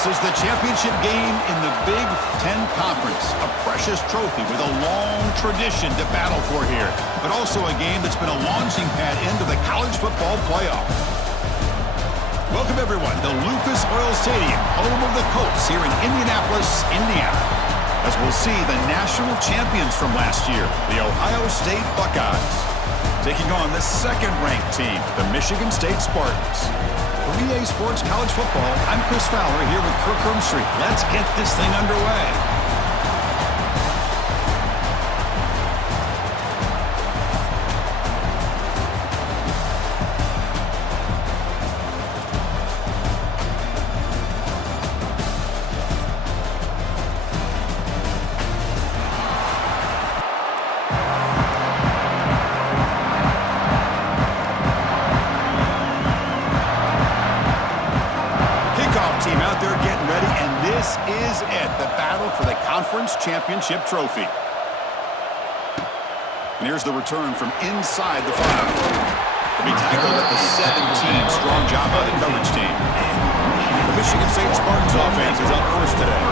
This is the championship game in the Big Ten Conference. A precious trophy with a long tradition to battle for here. But also a game that's been a launching pad into the college football playoff. Welcome, everyone, to Lucas Oil Stadium, home of the Colts here in Indianapolis, Indiana. As we'll see the national champions from last year, the Ohio State Buckeyes, taking on the second-ranked team, the Michigan State Spartans. For EA Sports College Football, I'm Chris Fowler here with Kirk Herbstreit. Let's get this thing underway. Is it the battle for the conference championship trophy? And here's the return from inside the 5. To be tackled at the 17. Strong job by the coverage team. The Michigan State Spartans offense is up first today.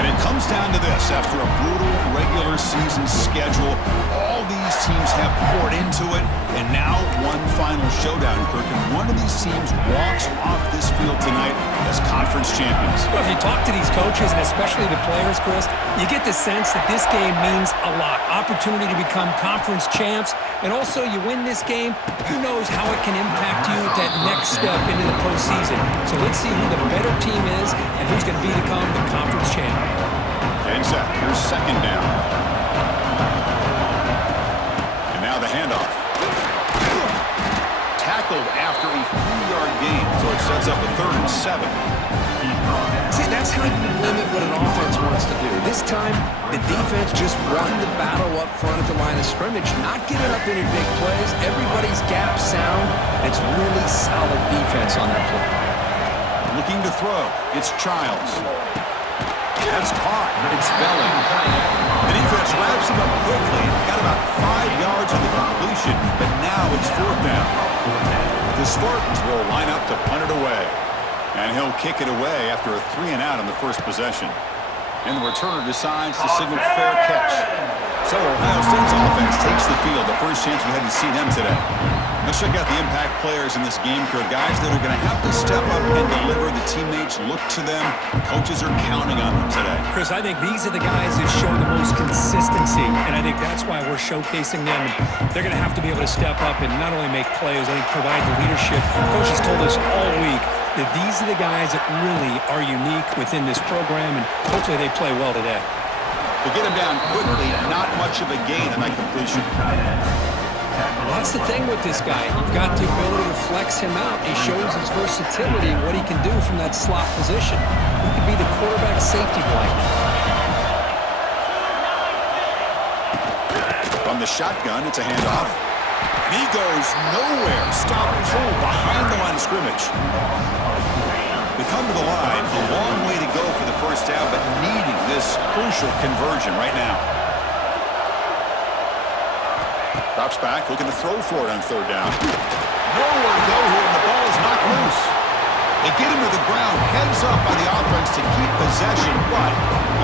And it comes down to this. After a brutal regular season schedule, all these teams have poured into it. And now one final showdown, Kirk. And one of these teams walks off this field tonight as conference champions. Well, if you talk to these coaches, and especially the players, Chris, you get the sense that this game means a lot. Opportunity to become conference champs. And also, you win this game, who knows how it can impact you at that next step into the postseason. So let's see who the better team is and who's going to become the conference champ. And set. Here's second down. And now the handoff. Tackled after a 3-yard gain, so it sets up a 3rd and 7. See, that's how you limit what an offense wants to do. This time, the defense just won the battle up front at the line of scrimmage, not giving up any big plays. Everybody's gap sound. It's really solid defense on that play. Looking to throw. It's Childs. That's caught. It's Belling. The defense wraps him up quickly. Got about 5 yards on the completion, but now it's 4th down. The Spartans will line up to punt it away. And he'll kick it away after a 3-and-out on the first possession. And the returner decides to signal fair catch. So Ohio State's offense takes the field. The first chance we had to see them today. Let's check out the impact players in this game, Kirk. Guys that are going to have to step up and deliver. The teammates look to them. Coaches are counting on them today. Chris, I think these are the guys that show the most consistency, and I think that's why we're showcasing them. They're going to have to be able to step up and not only make plays, I think provide the leadership. Coaches told us all week that these are the guys that really are unique within this program, and hopefully they play well today. To get him down quickly, not much of a gain on that completion. Well, that's the thing with this guy. You've got the ability to flex him out. He shows his versatility and what he can do from that slot position. He could be the quarterback safety blanket. From the shotgun, it's a handoff. And he goes nowhere. Stop pull behind the line of scrimmage. They come to the line, a long way to go for the first down, but needing this crucial conversion right now. Drops back, looking to throw for it on 3rd down. Nowhere to go here, and the ball is knocked loose. They get him to the ground, heads up by the offense to keep possession, but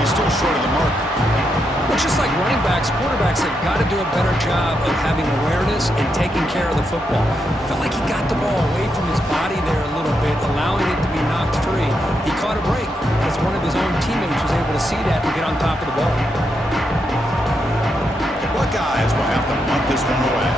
he's still short of the mark. Well, just like running backs, quarterbacks have got to do a better job of having awareness and taking care of the football. Felt like he got the ball away from his body there a little bit, allowing it to be knocked free. He caught a break because one of his own teammates was able to see that and get on top of the ball. The Buckeyes will have to punt this one away.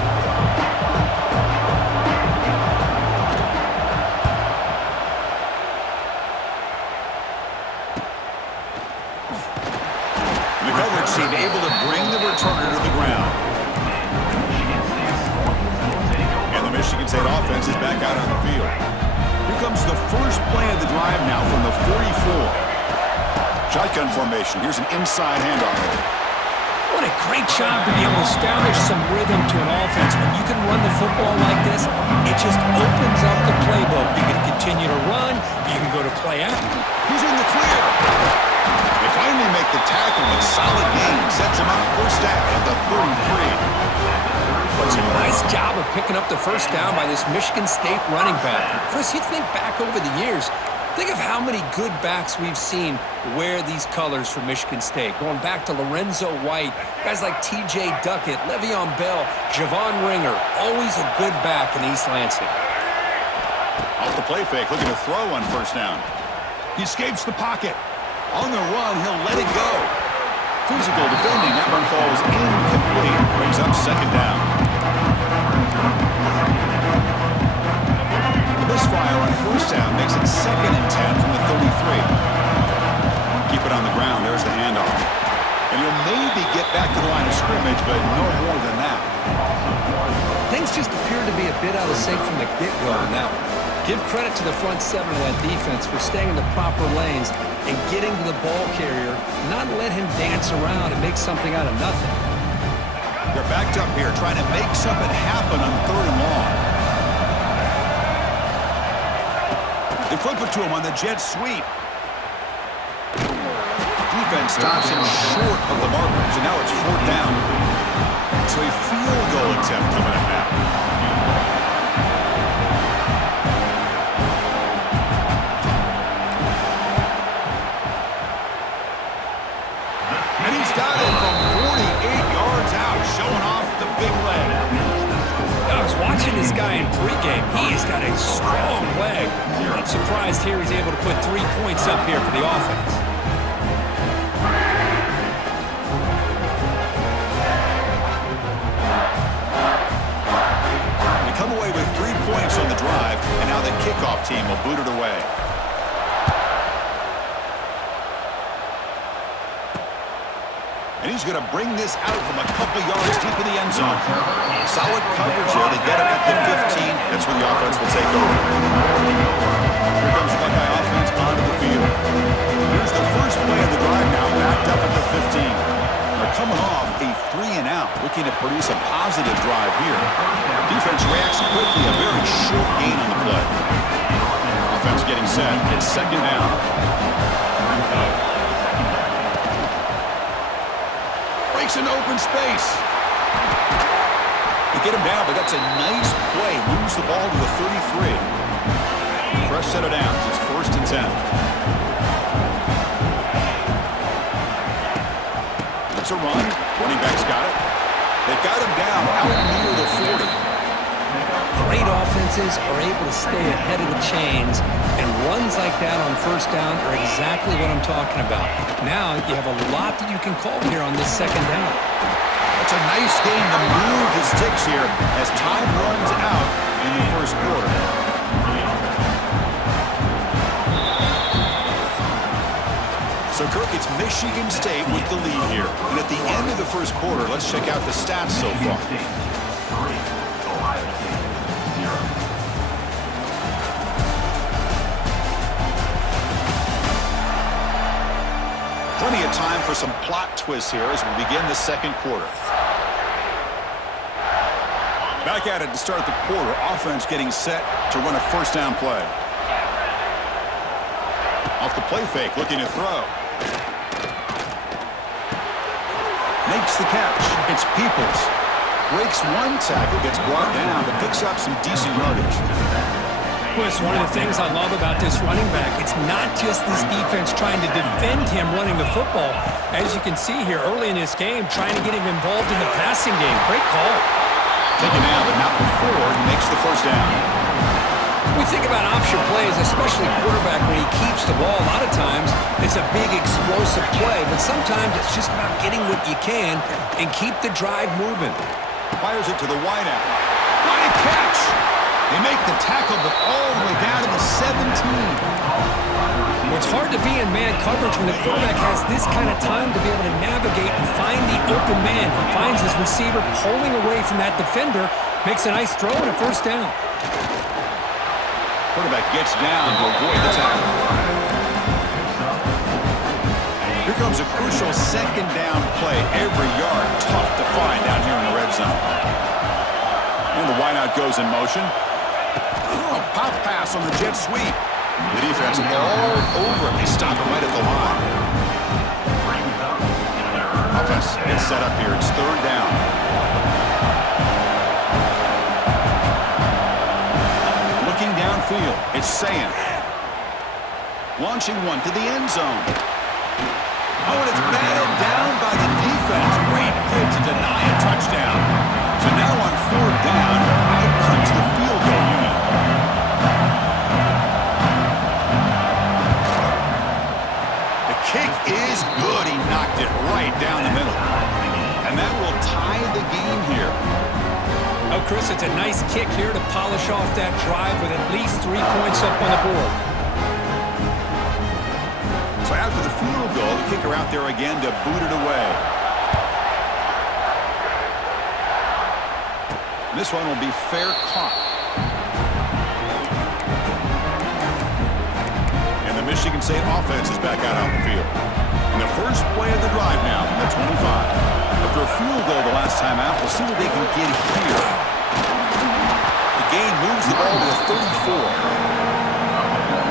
The coverage team able to bring the returner to the ground. And the Michigan State offense is back out on the field. Here comes the first play of the drive now from the 44. Shotgun formation. Here's an inside handoff. What a great job to be able to establish some rhythm to an offense. When you can run the football like this, it just opens up the playbook. You can continue to run. You can go to play out. He's in the clear. They finally make the tackle, and solid gain sets him up first down at the 33. Well, it's a nice job of picking up the first down by this Michigan State running back. Chris, you think back over the years, Think of how many good backs we've seen wear these colors for Michigan State. Going back to Lorenzo White, guys like T.J. Duckett, Le'Veon Bell, Javon Ringer, always a good back in East Lansing. Off the play fake, looking to throw on first down. He escapes the pocket. On the run, he'll let it go. Physical defending, that one falls incomplete. Brings up second down. The misfire on first down makes it 2nd and 10 from the 33. Keep it on the ground. There's the handoff. And he'll maybe get back to the line of scrimmage, but no more than that. Things just appear to be a bit out of sync from the get-go on that one. Give credit to the front seven of that defense for staying in the proper lanes and getting to the ball carrier, not let him dance around and make something out of nothing. They're backed up here trying to make something happen on 3rd and long. They flip it to him on the jet sweep. Defense stops him short of the markers, and now it's 4th down. So a field goal attempt coming up now. And he's got it from 48 yards out, showing off the big leg. I was watching this guy in pregame. He's got a strong leg. Not surprised here he's able to put 3 points up here for the offense. They come away with 3 points on the drive, and now the kickoff team will boot it away. And he's going to bring this out from a couple yards deep in the end zone. Solid coverage here. They get him at the 15. That's where the offense will take over. Here comes the Buckeye offense onto the field. Here's the first play of the drive now, backed up at the 15. They're coming off a 3-and-out, looking to produce a positive drive here. Defense reacts quickly, a very short gain on the play. Offense getting set. It's 2nd down. Breaks into open space. They get him down, but that's a nice play. Moves the ball to the 33. Fresh set of downs. It's 1st and 10. It's a run. Running back's got it. They've got him down out near the 40. Great offenses are able to stay ahead of the chains, and runs like that on first down are exactly what I'm talking about. Now you have a lot that you can call here on this 2nd down. That's a nice game to move the sticks here as time runs out in the 1st quarter. So, Kirk, it's Michigan State with the lead here. And at the end of the 1st quarter, let's check out the stats so far. Plenty of time for some plot twists here as we begin the 2nd quarter. Back at it to start the quarter. Offense getting set to run a first down play. Off the play fake, looking to throw. Makes the catch. It's Peoples. Breaks one tackle, gets brought down, but picks up some decent yardage. Well, it's one of the things I love about this running back. It's not just this defense trying to defend him running the football. As you can see here early in this game, trying to get him involved in the passing game. Great call. Taken out, but not before he makes the first down. We think about option plays, especially quarterback when he keeps the ball. A lot of times, it's a big explosive play, but sometimes it's just about getting what you can and keep the drive moving. Fires it to the wideout. What a catch! They make the tackle, but all the way down to the 17. Well, it's hard to be in man coverage when the quarterback has this kind of time to be able to navigate and find the open man. He finds his receiver pulling away from that defender, makes a nice throw and a first down. Quarterback gets down to avoid the tackle. Here comes a crucial 2nd down play. Every yard tough to find down here in the red zone. And the wideout goes in motion. A pop pass on the jet sweep. The defense all over it. They stop it right at the line. Offense gets set up here. It's 3rd down. Looking downfield. It's Sayan. Launching one to the end zone. Oh, and it's batted down by the defense. Great hit to deny a touchdown. So now on 4th down, out comes the field goal unit. The kick is good. He knocked it right down the middle. And that will tie the game here. Oh, Chris, it's a nice kick here to polish off that drive with at least 3 points up on the board. So after the field goal, the kicker out there again to boot it away. This one will be fair caught. And the Michigan State offense is back out on the field. And the first play of the drive now from the 25. After a field goal the last time out, we'll see what they can get here. The gain moves the ball to the 34.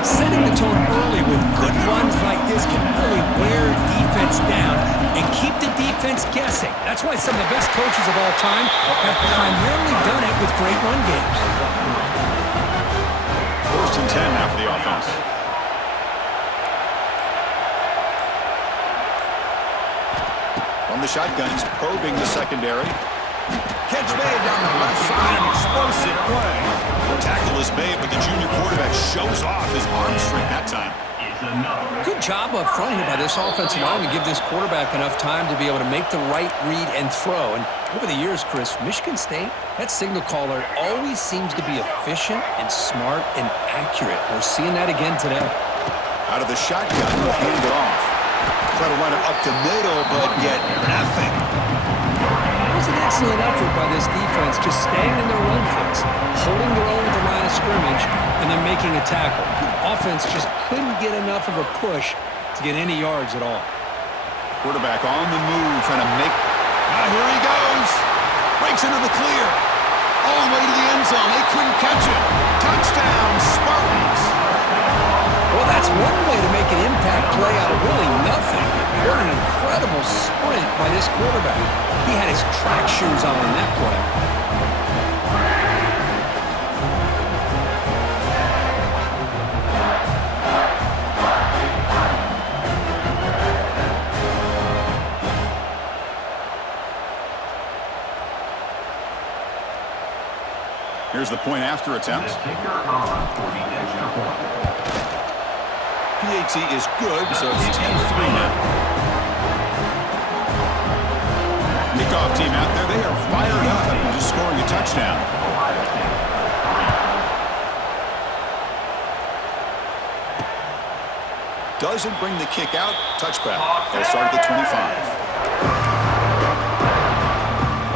Setting the tone early with good runs like this can really wear defense down and keep the defense guessing. That's why some of the best coaches of all time have primarily done it with great run games. 1st and 10 now for the offense. From the shotgun, he's probing the secondary. Catch made down the left side. Explosive play. Tackle is made, but the junior quarterback shows off his arm strength that time. Good job up front here by this offensive line to give this quarterback enough time to be able to make the right read and throw. And over the years, Chris, Michigan State, that signal caller always seems to be efficient and smart and accurate. We're seeing that again today. Out of the shotgun, he'll hand it off. Try to run it up the middle, but get nothing. It was an excellent effort by this defense, just staying in their run fix, holding their own at the line of scrimmage, and then making a tackle. The offense just couldn't get enough of a push to get any yards at all. Quarterback on the move, trying to make... Ah, here he goes. Breaks into the clear. All the way to the end zone. They couldn't catch him. Touchdown, Spartans. Well, that's one way to make an impact play out of really nothing. What an incredible sprint by this quarterback. He had his track shoes on in that play. Here's the point after attempt. PAT is good, so it's 10-3 now. Kickoff team out there, they are fired up after just scoring a touchdown. Doesn't bring the kick out. Touchback. They'll start at the 25.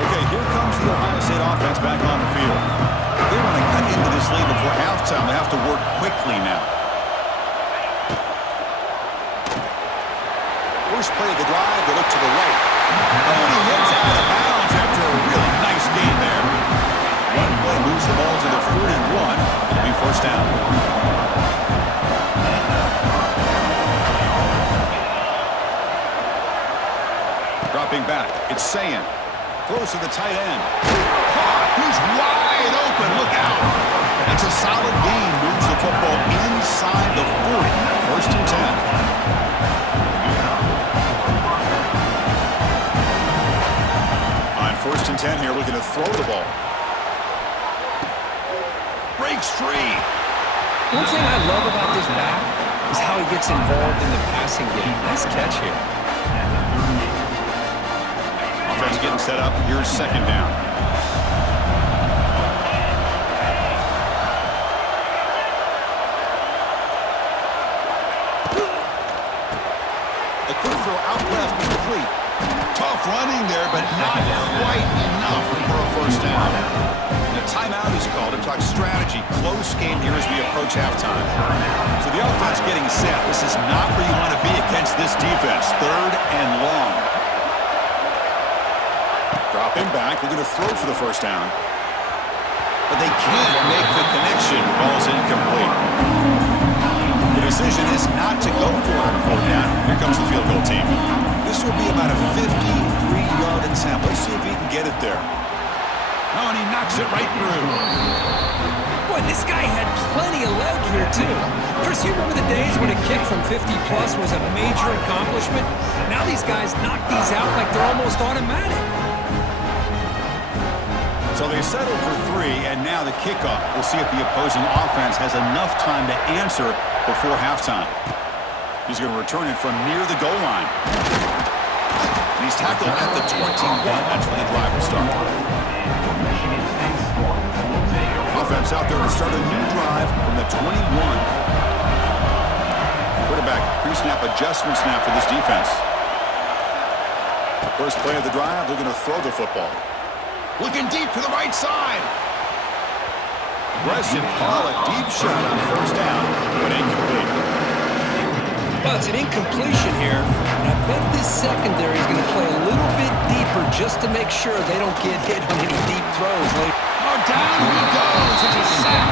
Okay, here comes the Ohio State offense back on the field. If they want to cut into this lead before halftime, they have to work quickly now. First play of the drive, they look to the right. Oh, and he hits out of bounds after a really nice gain there. One play moves the ball to the 41. It'll be first down. Dropping back, it's Sayan. Close to the tight end. He's wide open, look out. That's a solid gain, moves the football inside the 40. First and 10. First and 10 here, looking to throw the ball. Breaks free. One thing I love about this back is how he gets involved in the passing game. Nice catch here. Offense getting set up. Here's second down. A quick throw out left, complete. Tough running there, but not quite enough for a first down. And a timeout is called to talk strategy. Close game here as we approach halftime. So the offense getting set. This is not where you want to be against this defense. Third and long. Dropping back. They're going to throw for the first down. But they can't make the connection. Ball's incomplete. The decision is not to go for it on fourth down. Here comes the field goal team. This will be about a 53-yard attempt. Let's see if he can get it there. Oh, and he knocks it right through. Boy, this guy had plenty of leg here, too. Chris, you remember the days when a kick from 50-plus was a major accomplishment? Now these guys knock these out like they're almost automatic. So they settle for 3, and now the kickoff. We'll see if the opposing offense has enough time to answer before halftime. He's going to return it from near the goal line. And he's tackled at the 21. That's where the drive will start. Offense out there to start a new drive from the 21. Quarterback pre-snap adjustments now for this defense. First play of the drive, they're going to throw the football. Looking deep to the right side. Aggressive call, a deep shot on first down, but incomplete. Well, it's an incompletion here, and I bet this secondary is going to play a little bit deeper just to make sure they don't get hit on any deep throws later. Oh, down he goes. It's a sack.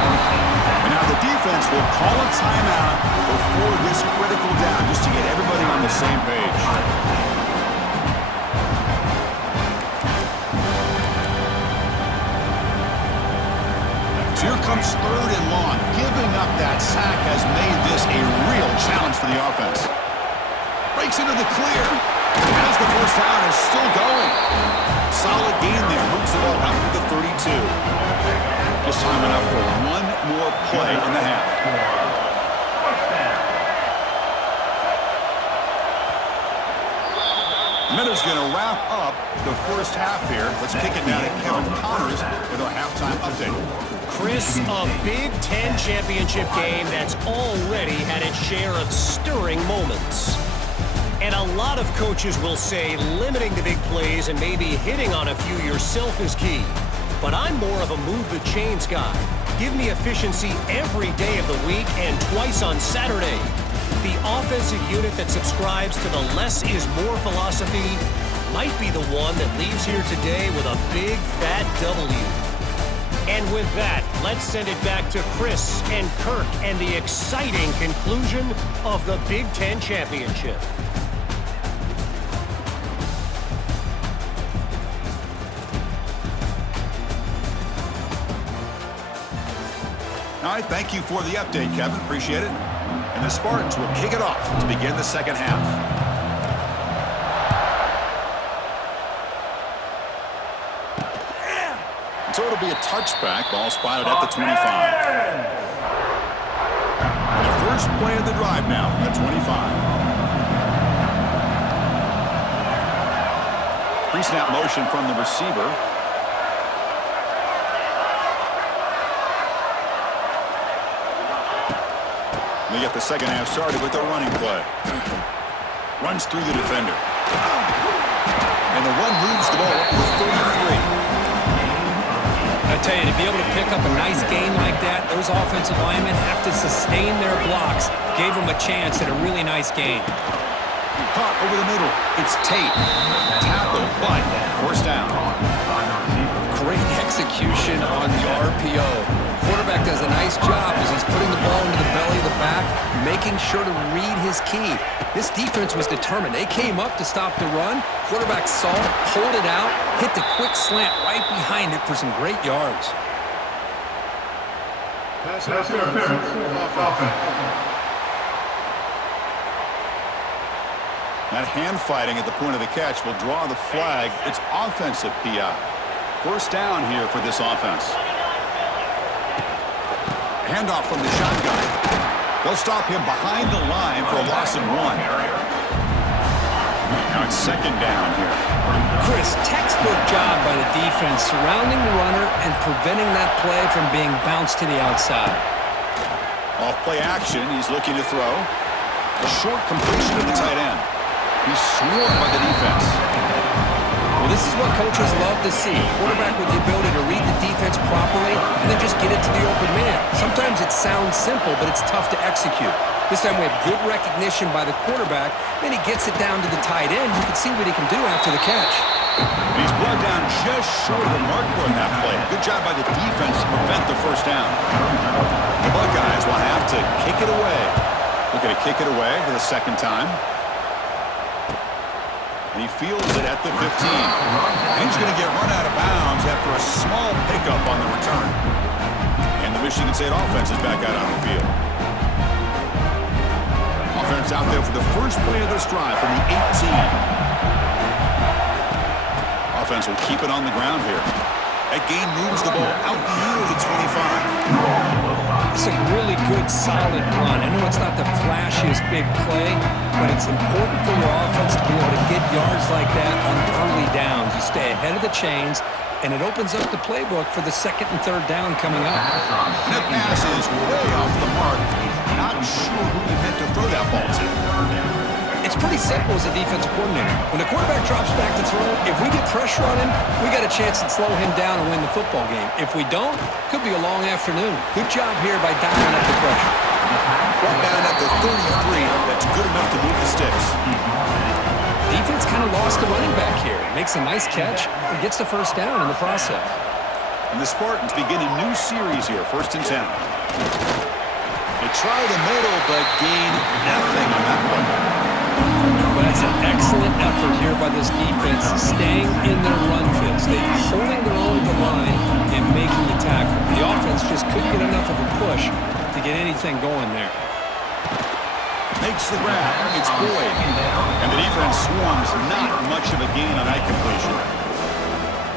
And now the defense will call a timeout before this critical down just to get everybody on the same page. Here comes 3rd and long. Giving up that sack has made this a real challenge for the offense. Breaks into the clear. As the first down is still going. Solid gain there. Moves the ball out to the 32. Just time enough for one more play in the half. Miller's going to wrap up the first half here. Let's kick it down to Kevin Connors with our halftime update. Chris, a Big Ten championship game that's already had its share of stirring moments. And a lot of coaches will say limiting the big plays and maybe hitting on a few yourself is key. But I'm more of a move the chains guy. Give me efficiency every day of the week and twice on Saturday. The offensive unit that subscribes to the less is more philosophy might be the one that leaves here today with a big fat W. And with that, let's send it back to Chris and Kirk and the exciting conclusion of the Big Ten Championship. All right, thank you for the update, Kevin. Appreciate it. And the Spartans will kick it off to begin the second half. So it'll be a touchback. Ball spotted at the 25. And the first play of the drive now from the 25. Pre-snap motion from the receiver. They get the second half started with their running play. Runs through the defender. And the run moves the ball up to the 33. I tell you, to be able to pick up a nice game like that, those offensive linemen have to sustain their blocks. Gave them a chance at a really nice game. Caught over the middle. It's Tate. Tackle, but first down. Great execution on the RPO. Quarterback does a nice job as he's putting the ball into the belly of the back, making sure to read his key. This defense was determined. They came up to stop the run. Quarterback saw it, pulled it out, hit the quick slant right behind it for some great yards. That hand fighting at the point of the catch will draw the flag. It's offensive PI. First down here for this offense. Handoff from the shotgun. They'll stop him behind the line for a loss of 1. Now it's second down here. Chris, textbook job by the defense surrounding the runner and preventing that play from being bounced to the outside. Off play action, he's looking to throw. A short completion to the tight end. He's swarmed by the defense. Well, this is what coaches love to see. Quarterback with the ability to read the defense properly and then just get it to the open man. Sometimes it sounds simple, but it's tough to execute. This time we have good recognition by the quarterback. Then he gets it down to the tight end. You can see what he can do after the catch. And he's brought down just short of the marker on that play. Good job by the defense to prevent the first down. The Buckeyes will have to kick it away. Looking to kick it away for the second time. And he fields it at the 15. And he's going to get run out of bounds after a small pickup on the return. And the Michigan State offense is back out on the field. Offense out there for the first play of this drive from the 18. Offense will keep it on the ground here. That gain moves the ball out near the 25. It's a really good, solid run. I know it's not the flashiest big play, but it's important for your offense to be able to get yards like that on early downs. You stay ahead of the chains, and it opens up the playbook for the second and third down coming up. That pass is way off the mark. Not sure who he meant to throw that ball to. It's pretty simple as a defensive coordinator. When the quarterback drops back to throw, if we get pressure on him, we got a chance to slow him down and win the football game. If we don't, could be a long afternoon. Good job here by dialing up the pressure. Brought down at the 33. That's good enough to move the sticks. Defense kind of lost the running back here. Makes a nice catch and gets the first down in the process. And the Spartans begin a new series here, 1st and 10. They try the middle, but gain nothing on that one. But that's an excellent effort here by this defense, staying in their run fits. They're holding their own at the line and making the tackle. The offense just couldn't get enough of a push to get anything going there. Makes the grab. It's Boyd. And the defense swarms. Not much of a gain on that completion.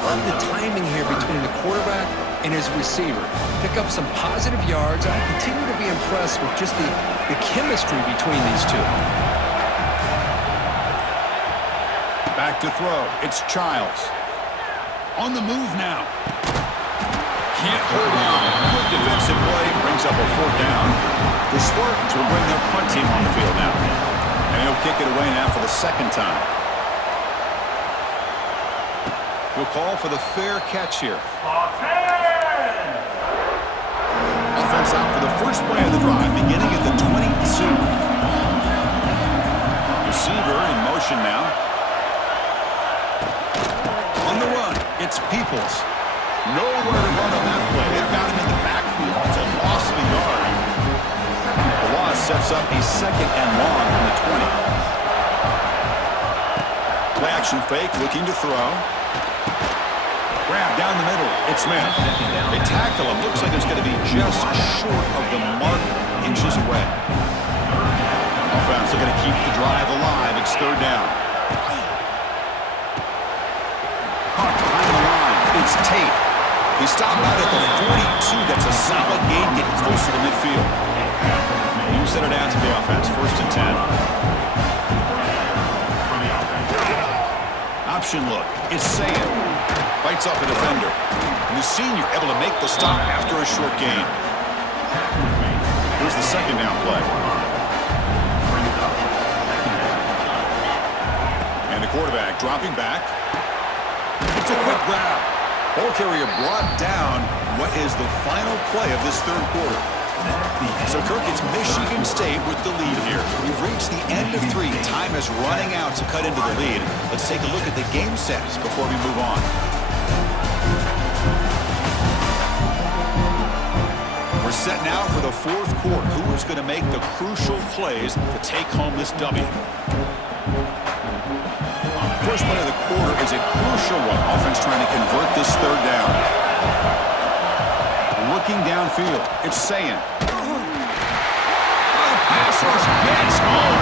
Love the timing here between the quarterback and his receiver. Pick up some positive yards. I continue to be impressed with just the chemistry between these two. Back to throw. It's Childs. On the move now. Can't hold on. Good defensive play. Brings up a 4th down. The Spartans will bring their punt team on the field now. And he'll kick it away now for the 2nd time. He'll call for the fair catch here. Offense out for the first play of the drive, beginning at the 22. Receiver in motion now. On the run, it's Peoples. Nowhere to run on that play. They've got him in the backfield. It's a loss of a yard. The loss sets up a 2nd and long from the 20. Play action fake, looking to throw. Grab down the middle. It's Smith. They tackle him. Looks like it's going to be just short of the mark, inches away. Offense looking to keep the drive alive. It's 3rd down. Caught behind the line. It's Tate. He stopped out at the 42. That's a solid gain, getting closer to midfield. You set it down to the offense. 1st and 10. Option look. It's Sayan. Fights off a defender. And the senior able to make the stop after a short gain. Here's the 2nd down play. And the quarterback dropping back. It's a quick grab. Ball carrier brought down. What is the final play of this 3rd quarter? So, Kirk, it's Michigan State with the lead here. We've reached the end of 3. Time is running out to cut into the lead. Let's take a look at the game sets before we move on. We're set now for the 4th quarter. Who is going to make the crucial plays to take home this W? First play of the quarter is a crucial one. Offense trying to convert this 3rd down. Looking downfield, it's Sayan. Pass rush gets home.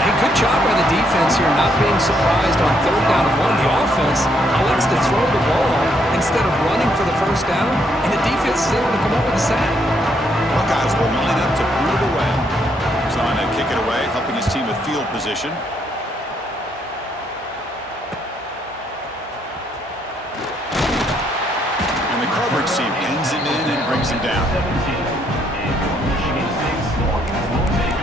Hey, good job by the defense here, not being surprised on 3rd down and 1. The offense elects to throw the ball instead of running for the 1st down, and the defense is able to come up with a sack. Buckeyes will line up to boot it away. He's on to kick it away, helping his team with field position. And the coverage team pins him in and brings him down.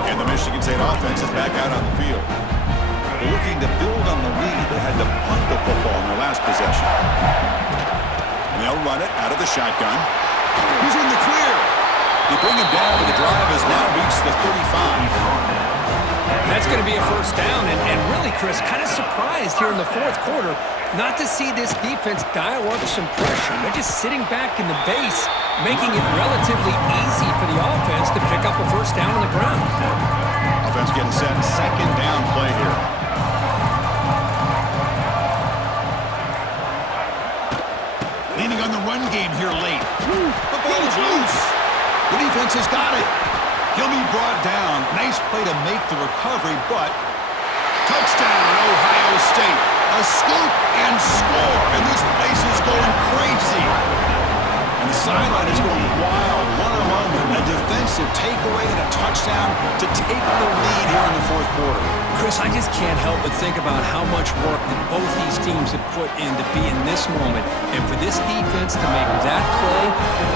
And the Michigan State offense is back out on the field. They're looking to build on the lead. They had to punt the football in their last possession. And they'll run it out of the shotgun. He's in the clear. They bring him down, but the drive has now reached the 35. That's going to be a 1st down, and really, Chris, kind of surprised here in the 4th quarter not to see this defense dial up some pressure. They're just sitting back in the base, making it relatively easy for the offense to pick up a 1st down on the ground. Offense getting set. 2nd down play here. Leaning on the run game here late. The ball is loose. The defense has got it. He'll be brought down. Nice play to make the recovery, but touchdown, Ohio State. A scoop and score, and this place is going crazy. And the sideline is going wild. What a moment. A defensive takeaway and a touchdown to take the lead here in the fourth quarter. Chris, I just can't help but think about how much work that both these teams have put in to be in this moment. And for this defense to make that play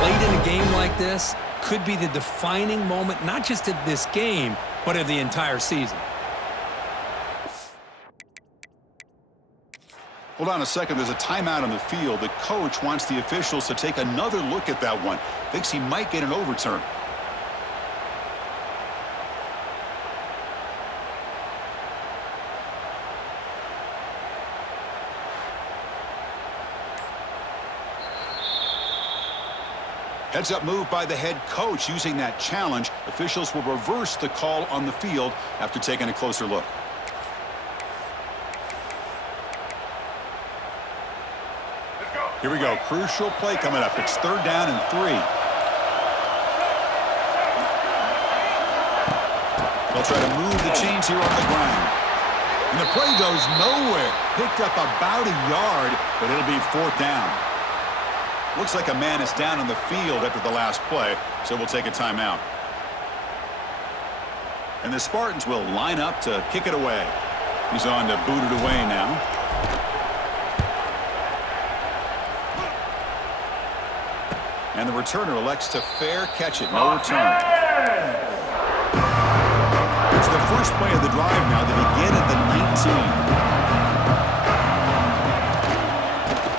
late in a game like this could be the defining moment, not just of this game, but of the entire season. Hold on a second. There's a timeout on the field. The coach wants the officials to take another look at that one. Thinks he might get an overturn. Heads-up move by the head coach using that challenge. Officials will reverse the call on the field after taking a closer look. Here we go. Crucial play coming up. It's 3rd down and 3. They'll try to move the chains here on the ground. And the play goes nowhere. Picked up about a yard, but it'll be 4th down. Looks like a man is down on the field after the last play, so we'll take a timeout. And the Spartans will line up to kick it away. He's on to boot it away now. And the returner elects to fair catch it. No return. It's the first play of the drive now. They begin at the 19.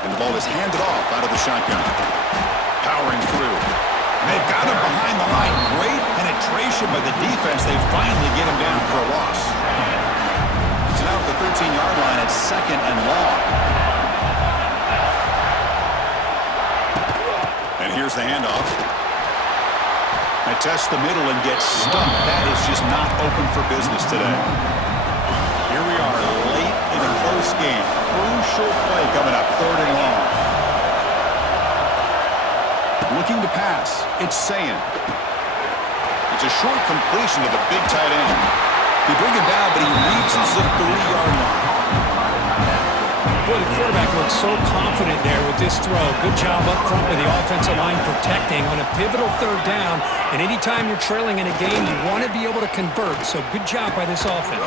And the ball is handed off out of the shotgun. Powering through. And they've got him behind the line. Great penetration by the defense. They finally get him down for a loss. So now at the 13-yard line, it's 2nd and long. Here's the handoff. They test the middle and get stumped. That is just not open for business today. Here we are late in a close game. Crucial play coming up, 3rd and long. Looking to pass. It's Sayin. It's a short completion to the big tight end. They bring him down, but he reaches the 30-yard line. Boy, the quarterback looks so confident there with this throw. Good job up front with the offensive line protecting on a pivotal 3rd down. And anytime you're trailing in a game, you want to be able to convert. So good job by this offense.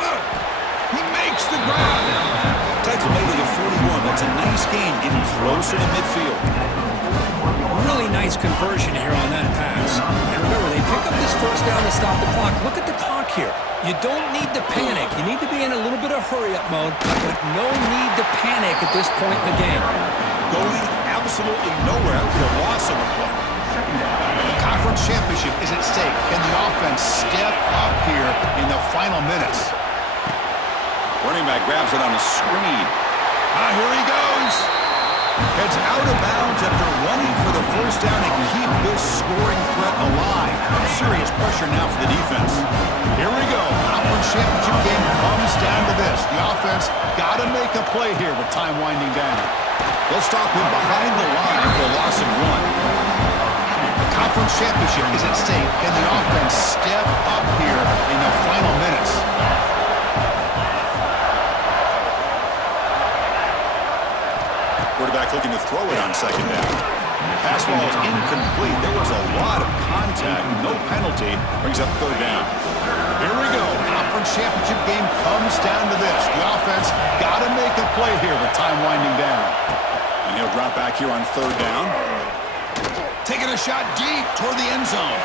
He makes the grab. Tackle made to the 41. That's a nice gain, getting closer to midfield. Really nice conversion here on that pass. And remember, they pick up this 1st down to stop the clock. Look at the clock here. You don't need to panic. You need to be in a little bit of hurry-up mode, but no need to panic at this point in the game. Going absolutely nowhere after a loss on the play. The conference championship is at stake. Can the offense step up here in the final minutes? Running back grabs it on the screen. Here he goes. Heads out of bounds after running for the 1st down and keep this scoring threat alive. Serious pressure now for the defense. Here we go. Conference championship game comes down to this. The offense got to make a play here with time winding down. They'll stop him behind the line for a loss of 1. The conference championship is at stake. Can the offense step up here in the final minutes? Quarterback looking to throw it on 2nd down. Pass ball is incomplete. There was a lot of contact. No penalty. Brings up 3rd down. Here we go. Conference championship game comes down to this. The offense got to make a play here with time winding down. And he'll drop back here on 3rd down. Taking a shot deep toward the end zone.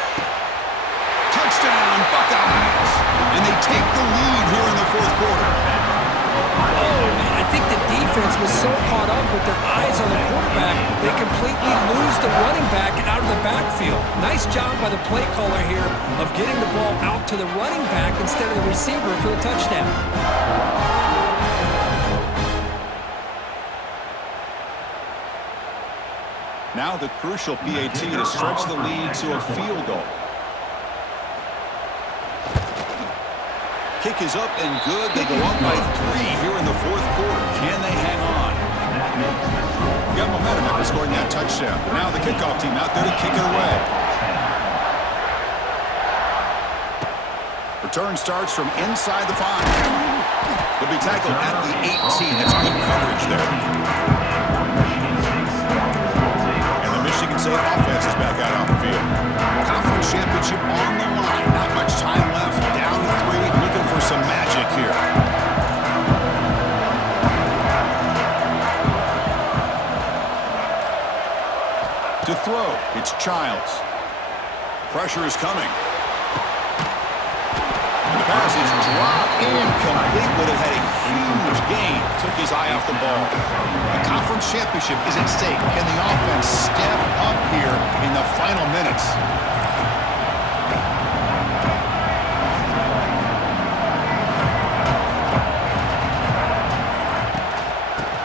Touchdown, Buckeyes. And they take the lead here in the 4th quarter. Oh, man, I think the defense was so caught up with their eyes on the quarterback, they completely lose the running back out of the backfield. Nice job by the play caller here of getting the ball out to the running back instead of the receiver for the touchdown. Now the crucial PAT to stretch the lead to a field goal. Kick is up and good. They go up by 3 here in the 4th quarter. Can they hang on? Got momentum after scoring that touchdown. Now the kickoff team out there to kick it away. Return starts from inside the 5. He'll be tackled at the 18. That's good coverage there. And the Michigan State offense is back out on the field. Conference championship on the line. Not much time left. Down to 3. Looking for some magic here. To throw, it's Childs. Pressure is coming. And the pass is dropped incomplete. Would have had a huge gain. Took his eye off the ball. The conference championship is at stake. Can the offense step up here in the final minutes?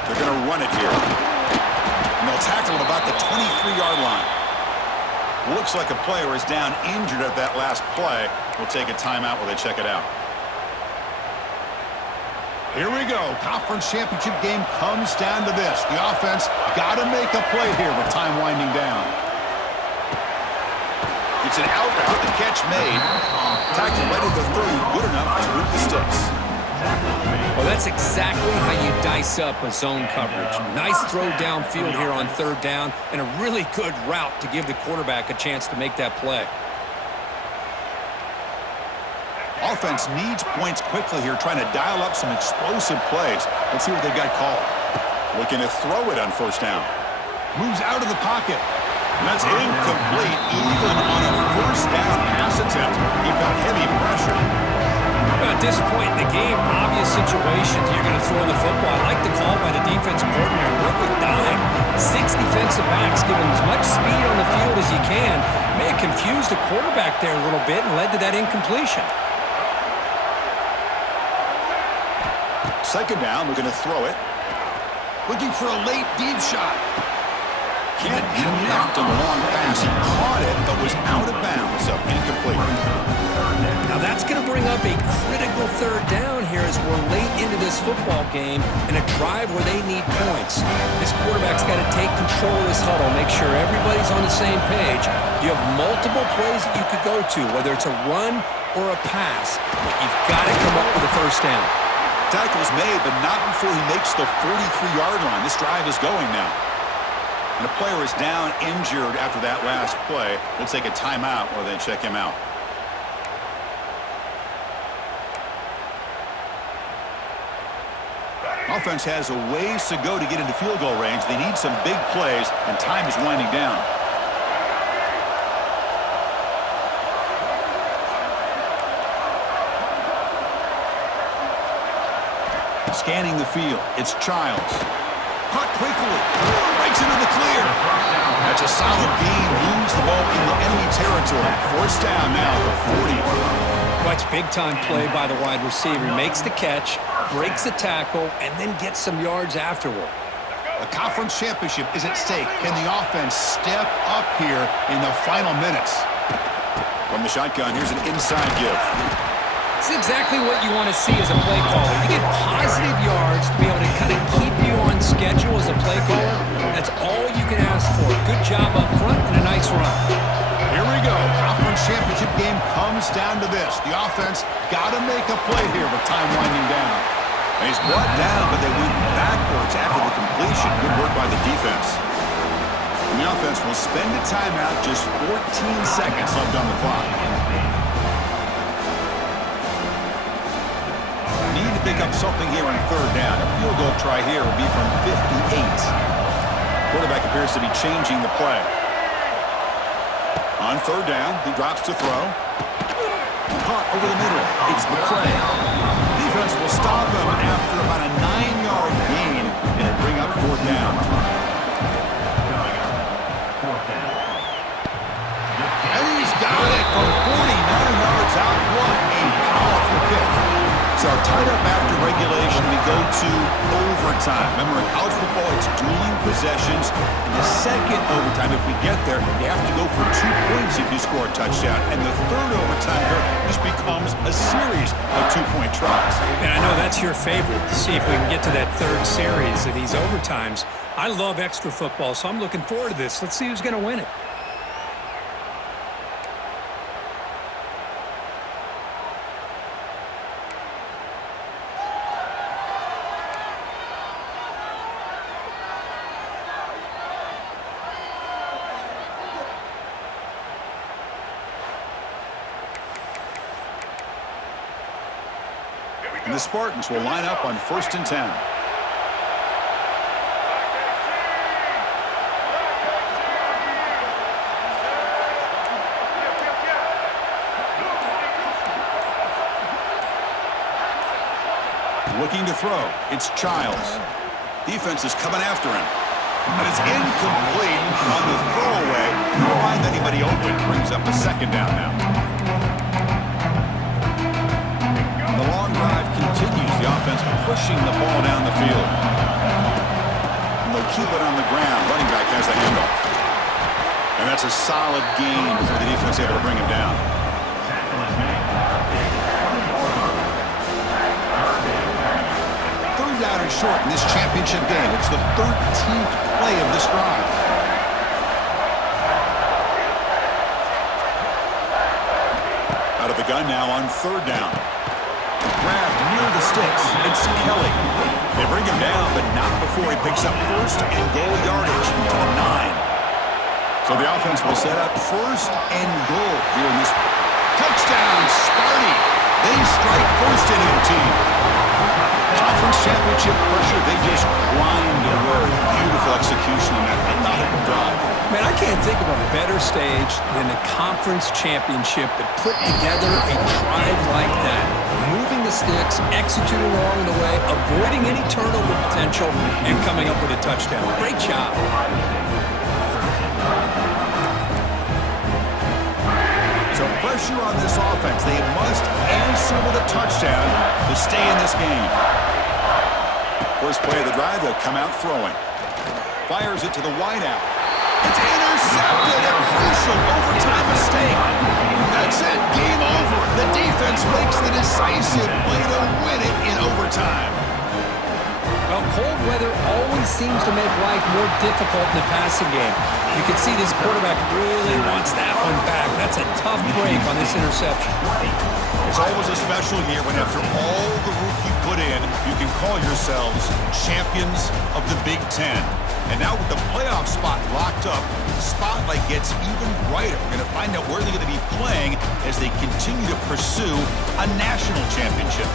They're going to run it here. And they'll tackle at about the 23-yard line. Looks like a player is down injured at that last play. We'll take a timeout while they check it out. Here we go. Conference championship game comes down to this. The offense got to make a play here with time winding down. It's an out route. The catch made. Tackled right at the 30. Good enough to root the sticks. Well, that's exactly how you dice up a zone coverage. Nice throw downfield here on 3rd down, and a really good route to give the quarterback a chance to make that play. Offense needs points quickly here, trying to dial up some explosive plays. Let's see what they've got called. Looking to throw it on 1st down. Moves out of the pocket. And that's incomplete, even on a 1st down pass attempt. He felt heavy pressure. At this point in the game, obvious situations, you're going to throw the football. I like the call by the defensive coordinator. Work with dime. 6 defensive backs, give him as much speed on the field as you can. May have confused the quarterback there a little bit and led to that incompletion. 2nd down, we're going to throw it. Looking for a late deep shot. Can't connect on the long pass. He caught it, but was out of bounds, so incomplete. Now that's going to bring up a critical 3rd down here as we're late into this football game in a drive where they need points. This quarterback's got to take control of this huddle, make sure everybody's on the same page. You have multiple plays that you could go to, whether it's a run or a pass, but you've got to come up with a 1st down. Tackle's made, but not before he makes the 43-yard line. This drive is going now. And a player is down injured after that last play. We'll take a timeout while they check him out. Offense has a ways to go to get into field goal range. They need some big plays, and time is winding down. Scanning the field, it's Childs. Caught quickly, breaks into the clear. That's a solid gain, moves the ball into enemy territory. 1st down now at the 40. Watch big-time play by the wide receiver. Makes the catch, breaks the tackle, and then gets some yards afterward. The conference championship is at stake. Can the offense step up here in the final minutes? From the shotgun, here's an inside give. It's exactly what you want to see as a play caller. You get positive yards to be able to kind of keep you on schedule as a play caller. That's all you can ask for. Good job up front and a nice run. Here we go. Conference championship game comes down to this. The offense got to make a play here with time winding down. And he's brought down, but they went backwards after the completion. Good work by the defense. And the offense will spend a timeout, just 14 seconds left on the clock. Need to pick up something here on 3rd down. A field goal try here will be from 58. Quarterback appears to be changing the play. On 3rd down, he drops to throw. Caught over the middle. It's McCray. Defense will stop him after about a 9-yard gain and bring up 4th down. And he's got it from 49 yards out. What a powerful kick. So tied up after regulation, we go to overtime. Remember, in college football, it's dueling possessions. In the 2nd overtime, if we get there, you have to go for 2 points if you score a touchdown. And the 3rd overtime here just becomes a series of 2-point tries. And I know that's your favorite, to see if we can get to that 3rd series of these overtimes. I love extra football, so I'm looking forward to this. Let's see who's going to win it. And the Spartans will line up on 1st and 10. Looking to throw. It's Childs. Defense is coming after him. And it's incomplete on the throwaway. Don't find anybody open. Brings up a 2nd down now. The long drive continues. The offense pushing the ball down the field. And they'll keep it on the ground. Running back has the handoff. And that's a solid gain for the defense able to bring him down. Down and short in this championship game. It's the 13th play of this drive. Out of the gun now on 3rd down. Grabbed near the sticks. It's Kelly. They bring him down, but not before he picks up 1st and goal yardage to the 9. So the offense will set up 1st and goal here in this. Touchdown, Sparty. They strike 1st in OT. Conference championship pressure, they just grind away. Beautiful execution on that methodical drive. Man, I can't think of a better stage than the conference championship to put together a drive like that. Moving the sticks, executing along the way, avoiding any turnover potential, and coming up with a touchdown. Great job. So pressure on this offense. They must answer with a touchdown to stay in this game. First play of the drive, they'll come out throwing. Fires it to the wideout. It's intercepted. A crucial overtime mistake. That's it. Game over. The defense makes the decisive play to win it in overtime. Well, cold weather always seems to make life more difficult in the passing game. You can see this quarterback really wants that one back. That's a tough break on this interception. It's always a special year when after all the work you put in, you can call yourselves champions of the Big Ten. And now with the playoff spot locked up, the spotlight gets even brighter. We're going to find out where they're going to be playing as they continue to pursue a national championship.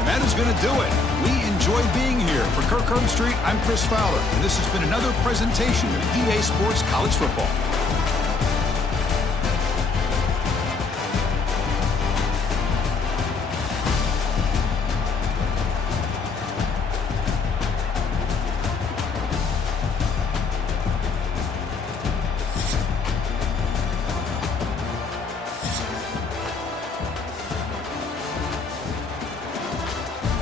And that is going to do it. We enjoy being here. For Kirk Herbstreit, I'm Chris Fowler, and this has been another presentation of EA Sports College Football.